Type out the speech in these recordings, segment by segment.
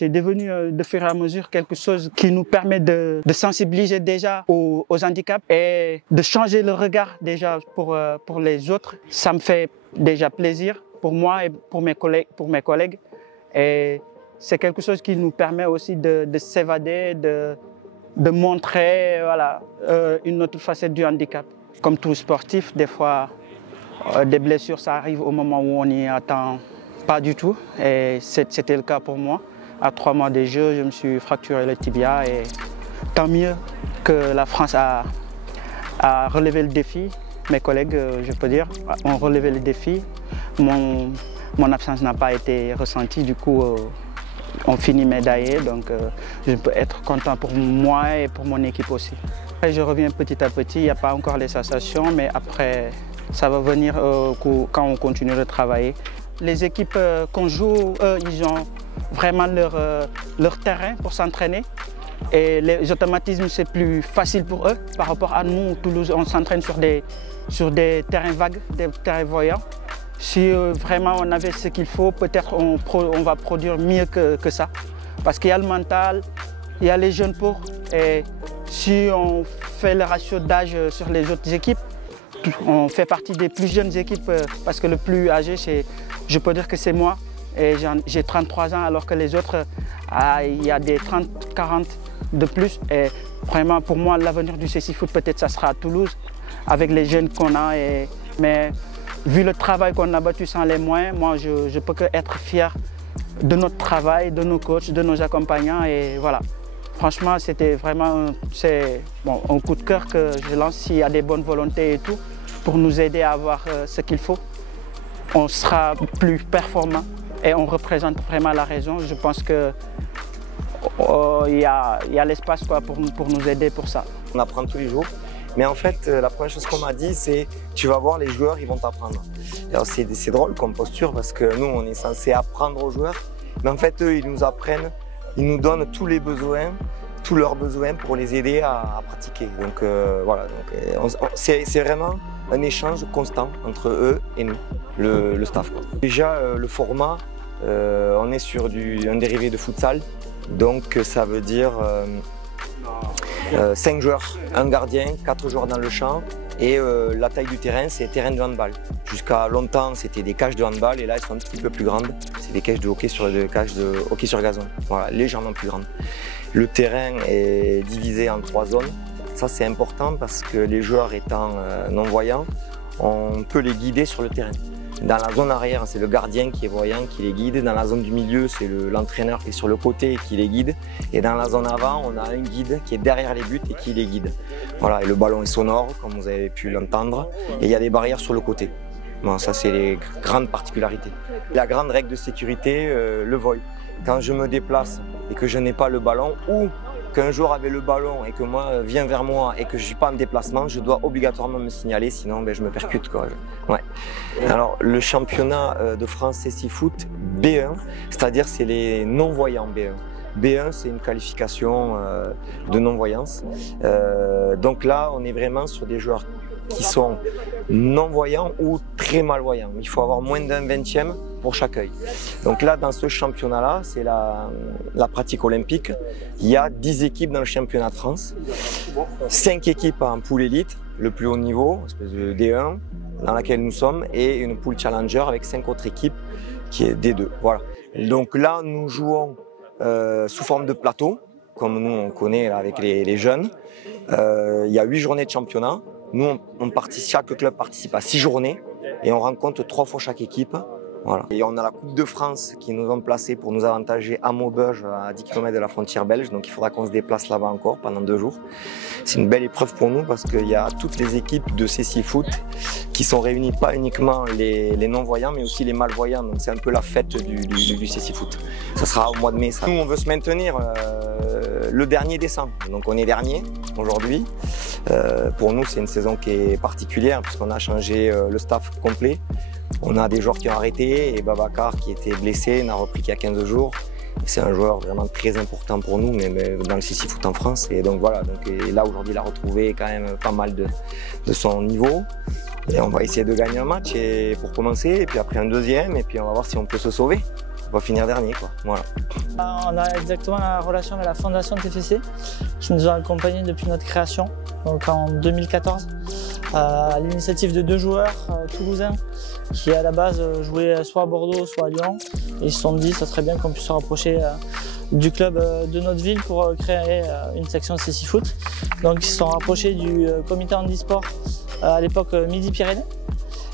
C'est devenu de fur et à mesure quelque chose qui nous permet de sensibiliser déjà aux handicaps et de changer le regard déjà pour les autres. Ça me fait déjà plaisir pour moi et pour mes collègues. Et c'est quelque chose qui nous permet aussi de s'évader, de montrer voilà, une autre facette du handicap. Comme tout sportif, des fois, des blessures, ça arrive au moment où on n'y attend pas du tout. Et c'était le cas pour moi. À 3 mois des Jeux, je me suis fracturé le tibia et tant mieux que la France a relevé le défi. Mes collègues, je peux dire, ont relevé le défi. Mon absence n'a pas été ressentie, du coup, on finit médaillé. Donc, je peux être content pour moi et pour mon équipe aussi. Et je reviens petit à petit, il n'y a pas encore les sensations, mais après, ça va venir quand on continue de travailler. Les équipes qu'on joue, eux, ils ont vraiment leur terrain pour s'entraîner. Et les automatismes, c'est plus facile pour eux par rapport à nous, Toulouse, on s'entraîne sur des terrains vagues, des terrains voyants. Si vraiment on avait ce qu'il faut, peut-être on va produire mieux que ça. Parce qu'il y a le mental, il y a les jeunes pour. Et si on fait le ratio d'âge sur les autres équipes, on fait partie des plus jeunes équipes parce que le plus âgé, je peux dire que c'est moi. Et j'ai 33 ans alors que les autres, il y a des 30, 40 de plus. Et vraiment pour moi, l'avenir du CC Foot, peut-être ça sera à Toulouse avec les jeunes qu'on a. Mais vu le travail qu'on a battu sans les moyens, moi je peux que être fier de notre travail, de nos coachs, de nos accompagnants. Et voilà. Franchement, c'était vraiment un coup de cœur que je lance s'il y a des bonnes volontés et tout, pour nous aider à avoir ce qu'il faut. On sera plus performant et on représente vraiment la région. Je pense qu'il y a l'espace pour nous aider pour ça. On apprend tous les jours. Mais en fait, la première chose qu'on m'a dit, c'est tu vas voir les joueurs, ils vont t'apprendre. Alors c'est drôle comme posture parce que nous, on est censé apprendre aux joueurs. Mais en fait, eux, ils nous apprennent, ils nous donnent tous les besoins, tous leurs besoins pour les aider à pratiquer. Donc voilà, c'est vraiment un échange constant entre eux et nous, le staff, quoi. Déjà, le format, on est sur un dérivé de futsal. Donc ça veut dire 5 joueurs, un gardien, 4 joueurs dans le champ et la taille du terrain, c'est terrain de handball. Jusqu'à longtemps, c'était des cages de handball et là, elles sont un petit peu plus grandes. C'est des cages de hockey sur gazon, voilà, légèrement plus grandes. Le terrain est divisé en 3 zones. Ça, c'est important parce que les joueurs étant non-voyants, on peut les guider sur le terrain. Dans la zone arrière, c'est le gardien qui est voyant qui les guide. Dans la zone du milieu, c'est l'entraîneur qui est sur le côté et qui les guide. Et dans la zone avant, on a un guide qui est derrière les buts et qui les guide. Voilà, et le ballon est sonore, comme vous avez pu l'entendre. Et il y a des barrières sur le côté. Bon, ça, c'est les grandes particularités. La grande règle de sécurité, le volley. Quand je me déplace et que je n'ai pas le ballon, ou qu'un joueur avait le ballon et que moi vient vers moi et que je ne suis pas en déplacement, je dois obligatoirement me signaler, sinon je me percute, quoi. Ouais. Alors le championnat de France CC Foot B1, c'est-à-dire c'est les non-voyants B1. B1, c'est une qualification de non-voyance. Donc là, on est vraiment sur des joueurs qui sont non-voyants ou très malvoyants. Il faut avoir moins d'un 20e pour chaque œil. Donc là, dans ce championnat-là, c'est la pratique olympique. Il y a 10 équipes dans le championnat de France, 5 équipes en poule élite, le plus haut niveau, espèce de D1, dans laquelle nous sommes, et une poule challenger avec 5 autres équipes qui est D2. Voilà. Donc là, nous jouons sous forme de plateau, comme nous on connaît là, avec les jeunes. Il y a 8 journées de championnat. Nous, chaque club participe à 6 journées et on rencontre 3 fois chaque équipe. Voilà. Et on a la Coupe de France qui nous ont placés pour nous avantager à Maubeuge, à 10 km de la frontière belge. Donc il faudra qu'on se déplace là-bas encore pendant 2 jours. C'est une belle épreuve pour nous parce qu'il y a toutes les équipes de CC Foot qui sont réunies, pas uniquement les non-voyants mais aussi les malvoyants. Donc c'est un peu la fête du CC Foot. Ça sera au mois de mai. Ça. Nous, on veut se maintenir le dernier décembre. Donc on est dernier aujourd'hui. Pour nous, c'est une saison qui est particulière puisqu'on a changé le staff complet. On a des joueurs qui ont arrêté et Babacar qui était blessé n'a repris qu'il y a 15 jours. C'est un joueur vraiment très important pour nous, mais dans le CC Foot en France. Et donc voilà, et là aujourd'hui il a retrouvé quand même pas mal de son niveau. Et on va essayer de gagner un match pour commencer, et puis après un deuxième, et puis on va voir si on peut se sauver. faut pas finir dernier, quoi. Voilà. On a exactement la relation avec la Fondation TFC qui nous a accompagnés depuis notre création, donc en 2014, à l'initiative de 2 joueurs toulousains qui à la base jouaient soit à Bordeaux, soit à Lyon. Et ils se sont dit que ça serait bien qu'on puisse se rapprocher du club de notre ville pour créer une section CC Foot. Donc ils se sont rapprochés du comité handisport à l'époque Midi-Pyrénées.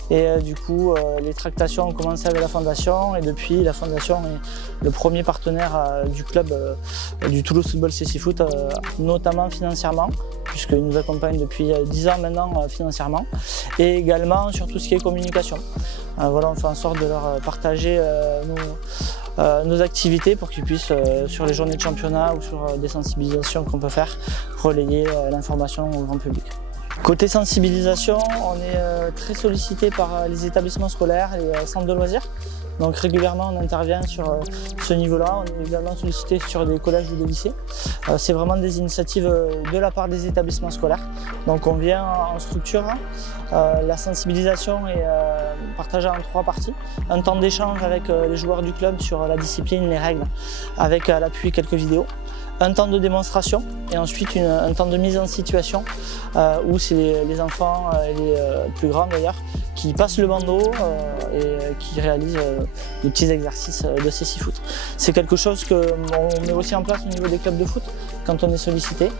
Et du coup, les tractations ont commencé avec la Fondation et depuis, la Fondation est le premier partenaire du club du Toulouse Football CC Foot, notamment financièrement, puisqu'ils nous accompagnent depuis 10 ans maintenant financièrement, et également sur tout ce qui est communication. Voilà, on fait en sorte de leur partager nos activités pour qu'ils puissent, sur les journées de championnat ou sur des sensibilisations qu'on peut faire, relayer l'information au grand public. Côté sensibilisation, on est très sollicité par les établissements scolaires et les centres de loisirs. Donc régulièrement on intervient sur ce niveau-là, on est également sollicité sur des collèges ou des lycées. C'est vraiment des initiatives de la part des établissements scolaires. Donc on vient en structure, la sensibilisation est partagée en 3 parties. Un temps d'échange avec les joueurs du club sur la discipline, les règles, avec à l'appui quelques vidéos. Un temps de démonstration et ensuite un temps de mise en situation où c'est les enfants et les plus grands d'ailleurs qui passent le bandeau et qui réalisent des petits exercices de CC Foot. C'est quelque chose qu'on met aussi en place au niveau des clubs de foot quand on est sollicité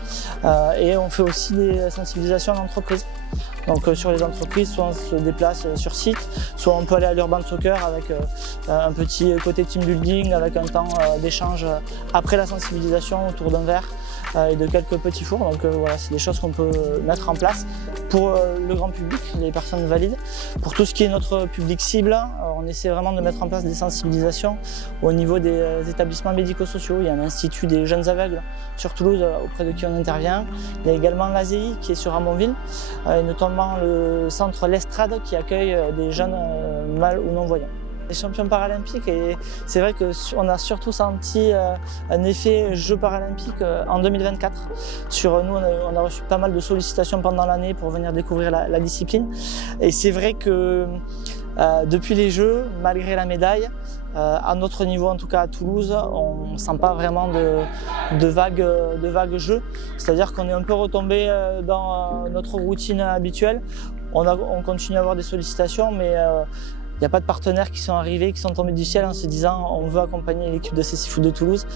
et on fait aussi des sensibilisations en entreprise. Donc sur les entreprises, soit on se déplace sur site, soit on peut aller à l'Urban Soccer avec un petit côté team building, avec un temps d'échange après la sensibilisation autour d'un verre et de quelques petits fours. Donc voilà, c'est des choses qu'on peut mettre en place pour le grand public, les personnes valides. Pour tout ce qui est notre public cible, on essaie vraiment de mettre en place des sensibilisations au niveau des établissements médico-sociaux. Il y a un institut des jeunes aveugles sur Toulouse auprès de qui on intervient. Il y a également l'ASEI qui est sur Ramonville et notamment le centre L'Estrade qui accueille des jeunes mal ou non-voyants. Les champions paralympiques, et c'est vrai qu'on a surtout senti un effet Jeux paralympiques en 2024. Sur nous, on a reçu pas mal de sollicitations pendant l'année pour venir découvrir la discipline. Et c'est vrai que depuis les Jeux, malgré la médaille, à notre niveau, en tout cas à Toulouse, on ne sent pas vraiment de vagues jeux. C'est-à-dire qu'on est un peu retombé dans notre routine habituelle. On continue à avoir des sollicitations, mais il n'y a pas de partenaires qui sont arrivés, qui sont tombés du ciel en se disant on veut accompagner l'équipe de CC Foot de Toulouse.